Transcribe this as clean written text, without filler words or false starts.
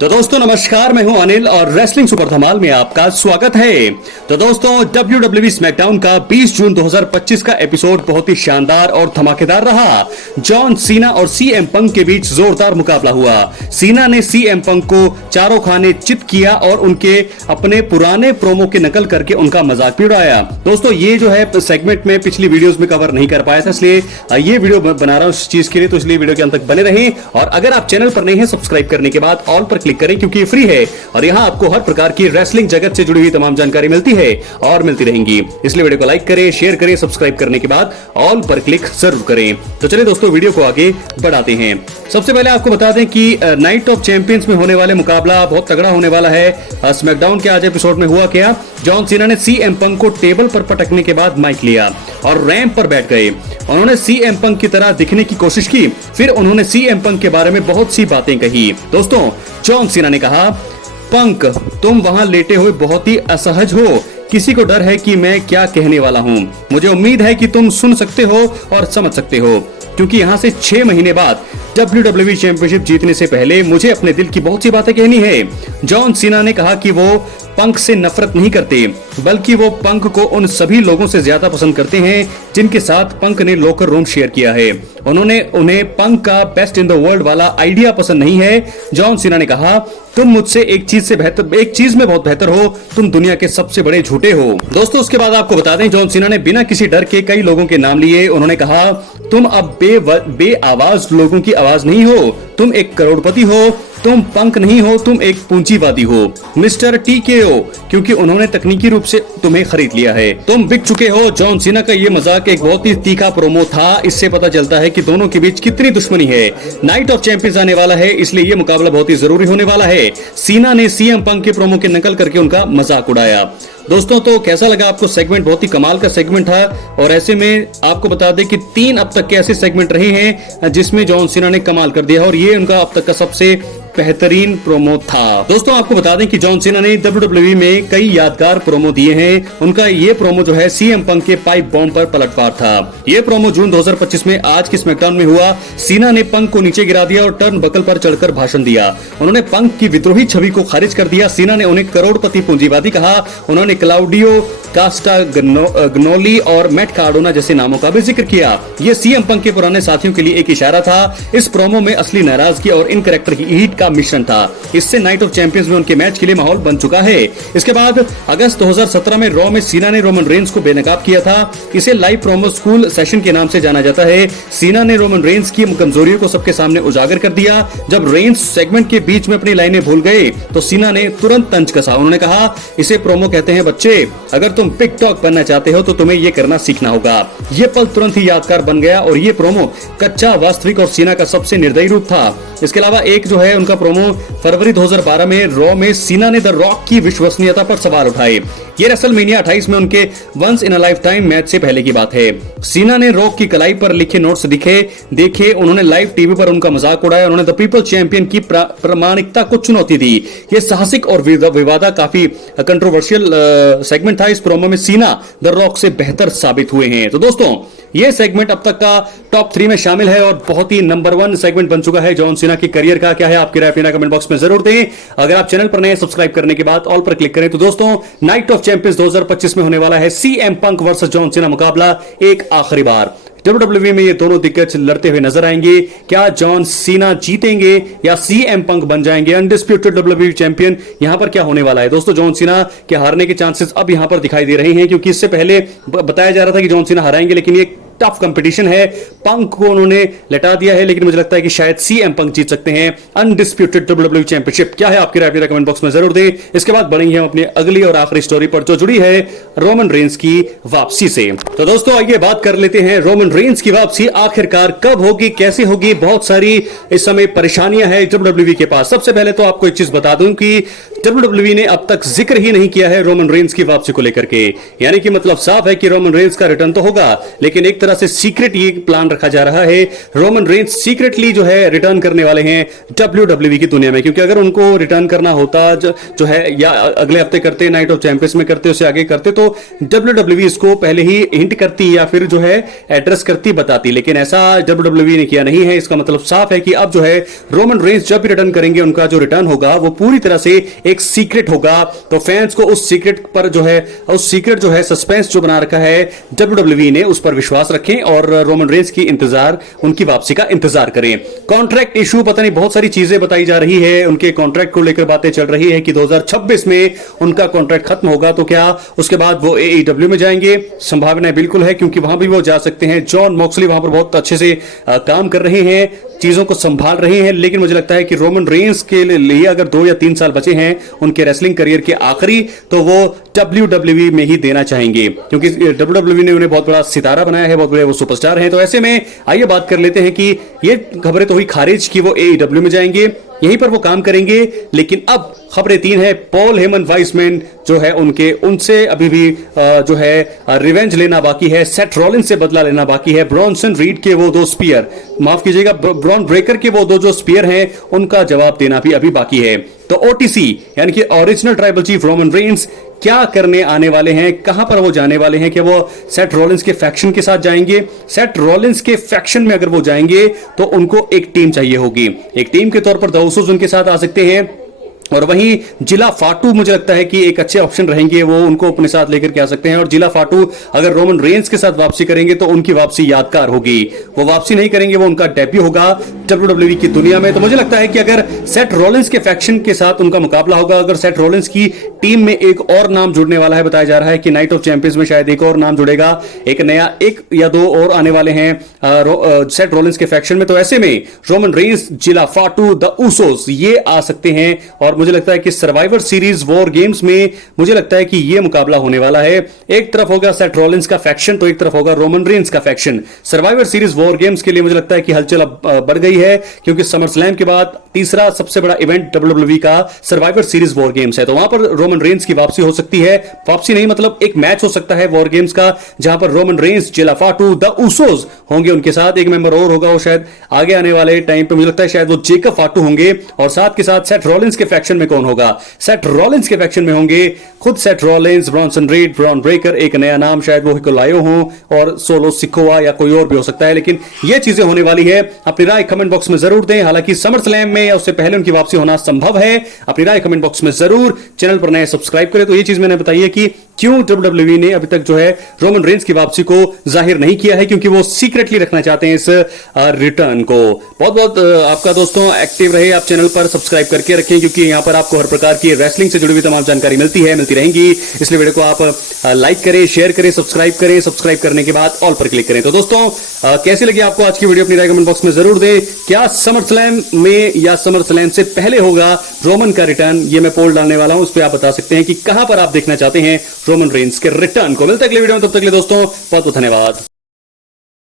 तो दोस्तों नमस्कार, मैं हूं अनिल और रेसलिंग सुपर धमाल में आपका स्वागत है। तो दोस्तों WWE स्मैकडाउन का 20 जून 2025 का एपिसोड बहुत ही शानदार और धमाकेदार रहा। जॉन सीना और सीएम पंक के बीच जोरदार मुकाबला हुआ। सीना ने सीएम पंक को चारों खाने चित किया और उनके अपने पुराने प्रोमो की नकल करके उनका मजाक भी उड़ाया। दोस्तों ये जो है सेगमेंट में पिछली वीडियोस में कवर नहीं कर पाया था, इसलिए ये वीडियो बना रहा हूं इस चीज के लिए, तो इसलिए वीडियो के अंत तक बने रहें। और अगर आप चैनल पर नए हैं, सब्सक्राइब करने के बाद ऑल पर क्लिक करें क्योंकि ये फ्री है और यहाँ आपको हर प्रकार की रेसलिंग जगत से जुड़ी हुई तमाम जानकारी मिलती है और मिलती रहेंगी। इसलिए वीडियो को लाइक करें, शेयर करें, सब्सक्राइब करने के बाद ऑल पर क्लिक जरूर करें। तो चलिए दोस्तों वीडियो को आगे बढ़ाते हैं। सबसे पहले आपको बता दें कि नाइट ऑफ चैंपियंस में होने वाले मुकाबला बहुत तगड़ा होने वाला है। स्मैकडाउन के आज एपिसोड में हुआ क्या, जॉन सीना ने सीएम पंक को टेबल पर पटकने के बाद माइक लिया और रैंप पर बैठ गए। उन्होंने सीएम पंक की तरह दिखने की कोशिश की, फिर उन्होंने सीएम पंक के बारे में बहुत सी बातें कही। दोस्तों जॉन सीना ने कहा, पंक तुम वहां लेटे हुए बहुत ही असहज हो, किसी को डर है कि मैं क्या कहने वाला हूं। मुझे उम्मीद है कि तुम सुन सकते हो और समझ सकते हो, क्योंकि यहां से 6 महीने बाद WWE चैंपियनशिप जीतने से पहले मुझे अपने दिल की बहुत सी बातें कहनी है। जॉन सीना ने कहा कि वो पंक से नफरत नहीं करते, बल्कि वो पंक को उन सभी लोगों से ज्यादा पसंद करते हैं जिनके साथ पंक ने लॉकर रूम शेयर किया है। उन्हें पंक का बेस्ट इन द वर्ल्ड वाला आइडिया पसंद नहीं है। जॉन सीना ने कहा, तुम मुझसे एक चीज में बहुत बेहतर हो, तुम दुनिया के सबसे बड़े झूठे हो। दोस्तों उसके बाद आपको बता दें, जॉन सीना ने बिना किसी डर के कई लोगों के नाम लिए। उन्होंने कहा, तुम अब बे आवाज लोगों की आवाज नहीं हो, तुम एक करोड़पति हो, तुम पंक नहीं हो, तुम एक पूंजीवादी हो, मिस्टर TKO, क्योंकि उन्होंने तकनीकी रूप से तुम्हें खरीद लिया है, तुम बिक चुके हो। जॉन सीना का ये मजाक एक बहुत ही तीखा प्रोमो था। इससे पता चलता है कि दोनों के बीच कितनी दुश्मनी है। नाइट ऑफ चैंपियंस आने वाला है, इसलिए ये मुकाबला बहुत ही जरूरी होने वाला है। सीना ने सीएम पंक के प्रोमो की नकल करके उनका मजाक उड़ाया। दोस्तों तो कैसा लगा आपको सेगमेंट? बहुत ही कमाल का सेगमेंट था। और ऐसे में आपको बता दें कि 3 अब तक के ऐसे सेगमेंट रहे हैं जिसमें जॉन सीना ने कमाल कर दिया और ये उनका अब तक का सबसे बेहतरीन प्रोमो था। दोस्तों आपको बता दें कि जॉन सीना ने WWE में कई यादगार प्रोमो दिए हैं। उनका ये प्रोमो जो है सीएम पंक के पाइप बॉम्ब पर पलटवार था। ये प्रोमो जून 2025 में आज के स्मैकडाउन में हुआ। सीना ने पंक को नीचे गिरा दिया और टर्न बकल पर चढ़कर भाषण दिया। उन्होंने पंक की विद्रोही छवि को खारिज कर दिया। सीना ने उन्हें करोड़पति पूंजीवादी कहा। उन्होंने क्लाउडियो कास्टाग्नोली और मैट कार्डोना जैसे नामों का भी जिक्र किया। ये सीएम पंक के पुराने साथियों के लिए एक इशारा था। इस प्रोमो में असली नाराजगी और इन कैरेक्टर की हीट का मिश्रण था। इससे नाइट ऑफ चैंपियंस में उनके मैच के लिए माहौल बन चुका है। इसके बाद अगस्त 2017 में रॉ में सीना ने रोमन रेंस को बेनकाब किया था। इसे लाइव प्रोमो स्कूल सेशन के नाम से जाना जाता है। सीना ने रोमन रेंस की कमजोरियों को सबके सामने उजागर कर दिया। जब रेंस सेगमेंट के बीच में अपनी लाइनें भूल गए तो सीना ने तुरंत तंज कसा। उन्होंने कहा, इसे प्रोमो कहते हैं बच्चे, अगर तुम बिग टॉक बनना चाहते हो तो तुम्हें ये करना सीखना होगा। ये पल तुरंत ही यादगार बन गया और ये प्रोमो कच्चा, वास्तविक और सीना का सबसे निर्दयी रूप था। इसके अलावा एक जो है उनका प्रोमो फरवरी 2012 में रॉ में सीना ने द रॉक की विश्वसनीयता पर सवाल उठाए। ये रेसलमेनिया 28 में उनके once in a lifetime match से पहले की बात है। सीना ने रॉक की कलाई पर लिखे नोट्स देखे। उन्होंने लाइव टीवी पर उनका मजाक उड़ाया। उन्होंने द पीपल चैंपियन की प्रामाणिकता को चुनौती दी। ये साहसिक और विवादा काफी कंट्रोवर्शियल सेगमेंट था। इस प्रोमो में सीना द रॉक से बेहतर साबित हुए हैं। तो दोस्तों ये सेगमेंट अब तक का टॉप 3 में शामिल है और बहुत ही नंबर 1 सेगमेंट बन चुका है। जॉन सीना की करियर का क्या है आपकी राय अपना कमेंट बॉक्स में जरूर दें। अगर आप चैनल पर नए सब्सक्राइब करने के बाद ऑल पर क्लिक करें। तो दोस्तों नाइट ऑफ चैंपियंस 2025 में होने वाला है CM Punk versus John Cena मुकाबला एक आखिरी बार। WWE में ये दोनों दिग्गज लड़ते हुए नजर आएंगे। क्या जॉन सीना जीतेंगे या सीएम पंक बन जाएंगे अनडिस्प्यूटेड WWE चैंपियन? यहां पर क्या होने वाला है दोस्तों, जॉन सीना के हारने के चांसेस अब यहां पर दिखाई दे रहे हैं, क्योंकि इससे पहले बताया जा रहा था कि जॉन सीना हराएंगे, लेकिन ये टफ कंपटीशन है। पंक को उन्होंने लटा दिया है, लेकिन मुझे लगता है कि शायद सीएम पंक जीत सकते हैं अनडिस्प्यूटेड WWE चैंपियनशिप। क्या है आपकी राय अपने कमेंट बॉक्स में जरूर दें। इसके बाद बढ़ेंगे हम अपनी अगली और आखिरी स्टोरी पर जो जुड़ी है रोमन रेंस की वापसी से। तो दोस्तों आइए बात कर लेते हैं रोमन रेंस की वापसी आखिरकार कब होगी, कैसे होगी। बहुत सारी इस समय परेशानियां हैं WWE के पास। सबसे पहले तो आपको एक चीज बता दूं कि WWE ने अब तक जिक्र ही नहीं किया है रोमन रेंस की वापसी को लेकर के। यानी कि मतलब साफ है कि रोमन रेंस का रिटर्न तो होगा, लेकिन एक तरह से सीक्रेट ये प्लान रखा जा रहा है। रोमन रेंस सीक्रेटली जो है रिटर्न करने वाले हैं WWE की दुनिया में, क्योंकि अगर उनको रिटर्न करना होता जो है या अगले हफ्ते करते, नाइट ऑफ चैंपियंस में करते, उससे आगे करते, तो WWE इसको पहले ही हिंट करती या फिर जो है एड्रेस करती, बताती। लेकिन ऐसा WWE ने किया नहीं है। इसका मतलब साफ है कि अब जो है रोमन रेंस जब भी रिटर्न करेंगे, उनका जो रिटर्न होगा वो पूरी तरह से एक सीक्रेट होगा। तो फैंस को उस सीक्रेट पर जो है, उस सीक्रेट जो है सस्पेंस जो बना रखा है WWE ने, उस पर विश्वास रखें और रोमन रेंस की इंतजार, उनकी वापसी का इंतजार करें। कॉन्ट्रैक्ट इशू, पता नहीं बहुत सारी चीजें बताई जा रही है, उनके कॉन्ट्रैक्ट को लेकर बातें चल रही है कि 2026 में उनका कॉन्ट्रैक्ट खत्म होगा, तो क्या उसके बाद वो AEW में जाएंगे? संभावना बिल्कुल है, क्योंकि वहां भी वो जा सकते हैं। जॉन मॉक्सली वहां पर बहुत अच्छे से काम कर रहे हैं, चीजों को संभाल रहे हैं। लेकिन मुझे लगता है कि रोमन रेंस के लिए अगर 2 या 3 साल बचे हैं उनके रेसलिंग करियर के आखिरी, तो वो WWE में ही देना चाहेंगे, क्योंकि WWE ने उन्हें बहुत बड़ा सितारा बनाया है, बहुत बड़े वो सुपरस्टार हैं। तो ऐसे में आइए बात कर लेते हैं कि ये खबरें तो हुई खारिज कि वो AEW में जाएंगे, यहीं पर वो काम करेंगे। लेकिन अब खबरें 3 है। पॉल हेमन वाइसमैन जो है उनसे अभी भी जो है रिवेंज लेना बाकी है, सेथ रॉलिंस से बदला लेना बाकी है, ब्रॉन्सन रीड के वो 2 स्पीयर, माफ कीजिएगा, ब्रॉन ब्रेकर के वो 2 जो स्पीयर हैं, उनका जवाब देना भी अभी बाकी है। तो OTC यानी कि original tribal chief Roman Reigns क्या करने आने वाले हैं, कहां पर वो जाने वाले हैं? क्या वो सेथ रॉलिंस के फैक्शन के साथ जाएंगे? सेथ रॉलिंस के फैक्शन में अगर वो जाएंगे तो उनको एक टीम चाहिए होगी। एक टीम के तौर पर द उसोस उनके साथ आ सकते हैं, और वहीं जिला फाटू मुझे लगता है कि एक अच्छे ऑप्शन रहेंगे, वो उनको अपने साथ लेकर के आ सकते हैं। और जिला फाटू अगर रोमन रेंस के साथ वापसी करेंगे तो उनकी वापसी यादगार होगी। वो वापसी नहीं करेंगे, वो उनका डेब्यू होगा WWE की दुनिया में। तो मुझे लगता है कि अगर सेथ रॉलिंस के फैक्शन के साथ उनका मुकाबला होगा, अगर सेथ रॉलिंस की टीम में एक और नाम जुड़ने वाला है, बताया जा रहा है कि नाइट ऑफ चैंपियंस में शायद एक और नाम जुड़ेगा, एक नया 1 या 2 और आने वाले हैं सेथ रॉलिंस के फैक्शन में। तो ऐसे में रोमन रेंस, जिला फाटू, द उसोस ये आ सकते हैं। और मुझे लगता है कि सर्वाइवर सीरीज वॉर गेम्स में मुझे लगता है कि यह मुकाबला होने वाला है। एक तरफ होगा सेथ रॉलिंस का फैक्शन, तो एक तरफ होगा रोमन रेंस का faction. Survivor Series War Games के लिए मुझे लगता है कि हलचल अब बढ़ गई है, क्योंकि समर स्लैम के बाद तीसरा सबसे बड़ा इवेंट WWE का सर्वाइवर सीरीज वॉर गेम्स है। तो वहां पर रोमन रेंस की वापसी हो सकती है। वापसी नहीं, मतलब एक मैच हो सकता है वॉर गेम्स का, जहां पर रोमन रेंस, जिला फाटू, द उसोस होंगे, उनके साथ एक मेंबर और होगा, वो शायद आगे आने वाले टाइम पे मुझे लगता है शायद वो जेकब फाटू होंगे। और साथ के साथ सेथ रॉलिंस के फैक्शन में कौन होगा? सेथ रॉलिंस के फैक्शन में होंगे खुद Seth Rollins, Bronson read, Bron Breakker, एक नया नाम शायद वो हिकोलायो हो, और सोलो सिकोवा या कोई और भी हो सकता है। लेकिन ये चीजें होने वाली है। अपनी राय कमेंट बॉक्स में जरूर दें। हालांकि समर स्लैम में या उससे पहले उनकी वापसी होना संभव है। अपनी राय कमेंट बॉक्स में जरूर, चैनल पर नए सब्सक्राइब करें। तो ये चीज मैंने बताई है कि क्यों WWE ने अभी तक जो है रोमन रेंस की वापसी को जाहिर नहीं किया है, क्योंकि वो सीक्रेटली रखना चाहते हैं इस रिटर्न को। बहुत बहुत आपका दोस्तों एक्टिव रहे, आप चैनल पर सब्सक्राइब करके रखें, क्योंकि यहां पर आपको हर प्रकार की रेसलिंग से जुड़ी हुई तमाम जानकारी मिलती रहेंगी। इसलिए वीडियो को आप लाइक करें, शेयर करें, सब्सक्राइब करें। सब्सक्राइब करने के बाद ऑल पर क्लिक करें। तो दोस्तों कैसी लगी आपको आज की वीडियो? अपनी राय कमेंट बॉक्स में जरूर दें। क्या समर स्लैम में या समर स्लैम से पहले होगा रोमन का रिटर्न? ये मैं पोल डालने वाला हूं, उस पर आप बता सकते हैं कि कहां पर आप देखना चाहते हैं रोमन रेंस के रिटर्न को। मिलता है अगले वीडियो में, तब तक के लिए दोस्तों बहुत बहुत धन्यवाद।